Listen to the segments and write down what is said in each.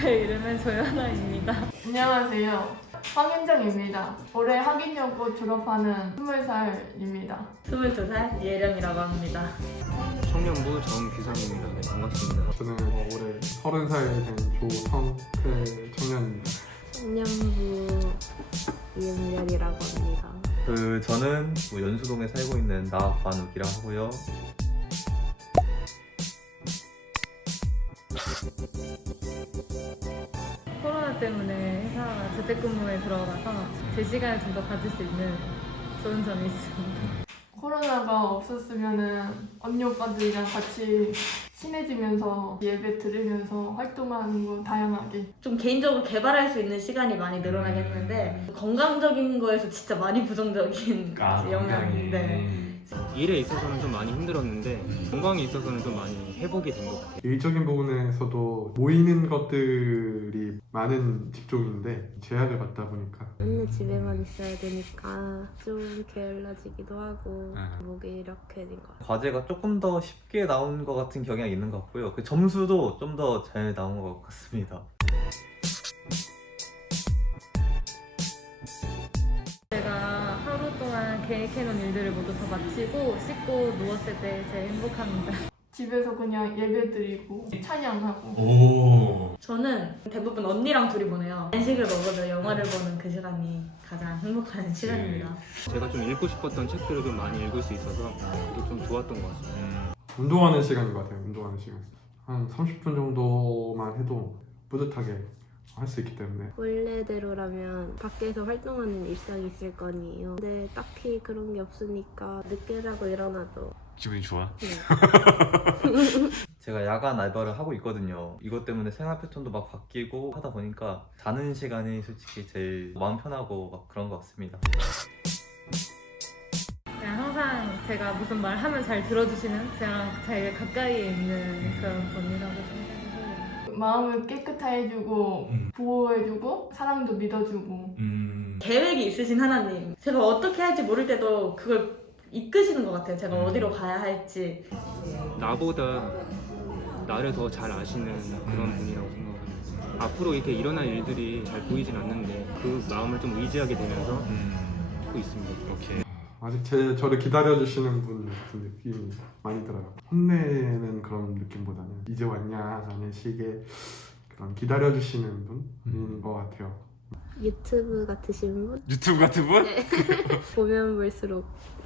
저의 이름은 조연아입니다. 안녕하세요. 황현정입니다. 올해 학인여고 졸업하는 20살입니다. 22살 예령이라고 합니다. 청년부 정규상입니다. 네, 반갑습니다. 저는 어, 올해 서른 살된 조성태 청년입니다. 청년부 이은열이라고 합니다. 그 저는 뭐 연수동에 살고 있는 나관욱이라 하고요. 코로나 때문에 회사가 재택근무에 들어가서 제 시간을 좀 더 가질 수 있는 좋은 점이 있습니다. 코로나가 없었으면은 언니 오빠들이랑 같이 친해지면서 예배 들으면서 활동하는 거 다양하게. 좀 개인적으로 개발할 수 있는 시간이 많이 늘어나겠는데 건강적인 거에서 진짜 많이 부정적인 영향인데 일에 있어서는 좀 많이 힘들었는데 건강에 있어서는 좀 많이 회복이 된 것 같아요. 일적인 부분에서도 모이는 것들이 많은 직종인데 제약을 받다 보니까 맨날 집에만 있어야 되니까 좀 게을러지기도 하고 네. 목이 이렇게 된 것 같아요. 과제가 조금 더 쉽게 나온 것 같은 경향이 있는 것 같고요. 그 점수도 좀 더 잘 나온 것 같습니다. 계획해놓은 일들을 모두 다 마치고 씻고 누웠을 때 제일 행복합니다. 집에서 그냥 예배 드리고 찬양하고 오. 저는 대부분 언니랑 둘이 보내요 간식을 먹으며 영화를 보는 그 시간이 가장 행복한 시간입니다 제가 좀 읽고 싶었던 책들을 좀 많이 읽을 수 있어서 그게 좀 좋았던 것 같아요. 운동하는 시간인 것 같아요. 운동하는 시간 한 30분 정도만 해도 뿌듯하게 할 수 있기 때문에 원래대로라면 밖에서 활동하는 일상이 있을 거 아니에요. 근데 딱히 그런 게 없으니까 늦게 자고 일어나도 기분이 좋아? 네. 제가 야간 알바를 하고 있거든요. 이것 때문에 생활 패턴도 막 바뀌고 하다 보니까 자는 시간이 솔직히 제일 마음 편하고 막 그런 것 같습니다. 그냥 항상 제가 무슨 말 하면 잘 들어주시는 저랑 제일 가까이에 있는 그런 분이라고 생각해요. 마음을 깨끗하게 해주고 음. 보호해주고 사랑도 믿어주고 음. 계획이 있으신 하나님 제가 어떻게 할지 모를 때도 그걸 이끄시는 것 같아요 제가 어디로 가야 할지 나보다 나를 더 잘 아시는 그런 분이라고 생각합니다. 앞으로 이렇게 일어날 일들이 잘 보이진 않는데 그 마음을 좀 의지하게 되면서 음. 하고 있습니다. 오케이. 아직 제 저를 기다려주시는 분 같은 느낌이 많이 들어요. 혼내는 그런 느낌보다는 이제 왔냐라는 식의 그런 기다려주시는 분인 것 같아요. 유튜브 같으신 분? 유튜브 같은 분? 네. 보면 볼수록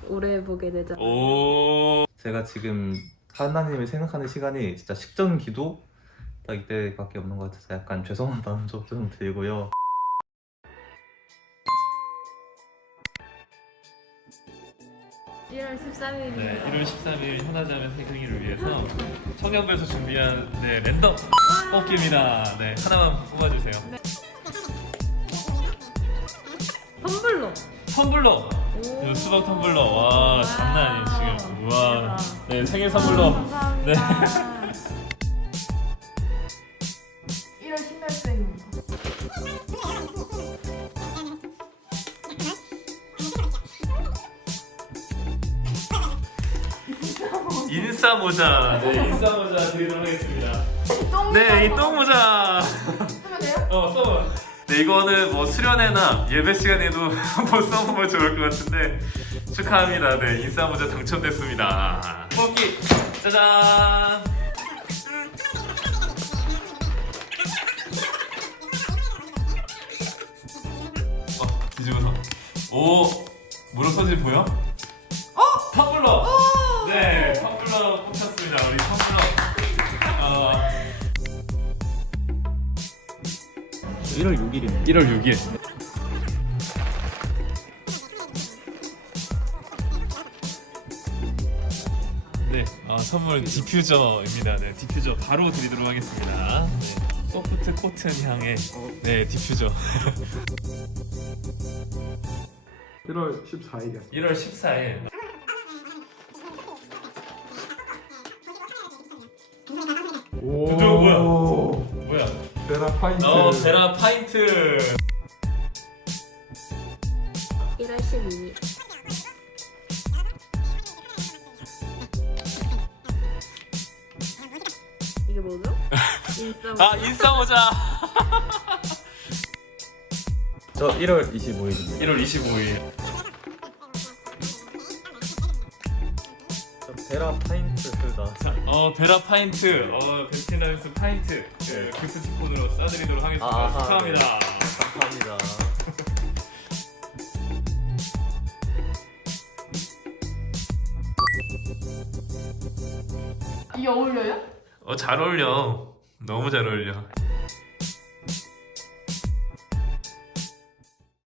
오래 보게 되잖아요. 오. 제가 지금 하나님을 생각하는 시간이 진짜 식전 기도 딱 이때밖에 없는 것 같아서 약간 죄송한 마음도 좀 들고요. 1월 13일입니다. 네, 1월 13일 현아자매 세경이를 위해서 청년부에서 준비한 네, 랜덤 뽑기입니다. 네, 하나만 뽑아주세요. 텀블러 텀블러. 이거 수박 텀블러. 와, 장난 아니에요, 지금. 우와. 네, 생일 선물로. 네. 1월 10월생입니다. 인싸 모자. 네, 인싸 모자 드리도록 하겠습니다. 네, 이 똥 모자. 돼요? 어, 써봐. 네, 이거는 뭐 수련회나 예배 시간에도 한번 써보면 좋을 것 같은데 축하합니다. 네, 인싸 모자 당첨됐습니다. 뽑기 짜잔. 어, 뒤집어서. 오, 무릎 서질 보여? 1월 6일입니다. 1월 6일. 네, 아, 선물 디퓨저입니다. 네, 디퓨저 바로 드리도록 하겠습니다. 네, 소프트 코튼 향의 네 디퓨저. 1월 14일이었어요. 1월 14일. 오, 저거 뭐야? 뭐야? 파인트. 어, 베라 파인트. 1월 12일. 이게 뭐죠? 인싸 아, 인싸 모자. 저 1월 25일입니다. 1월 25일. 베라 파인트 나왔어요. 어 베라 파인트, 어 베스킨라빈스 파인트 그 기프티콘으로 싸드리도록 하겠습니다. 아하, 축하합니다. 감사합니다. 이게 어울려요? 어 잘 어울려. 너무 잘 어울려.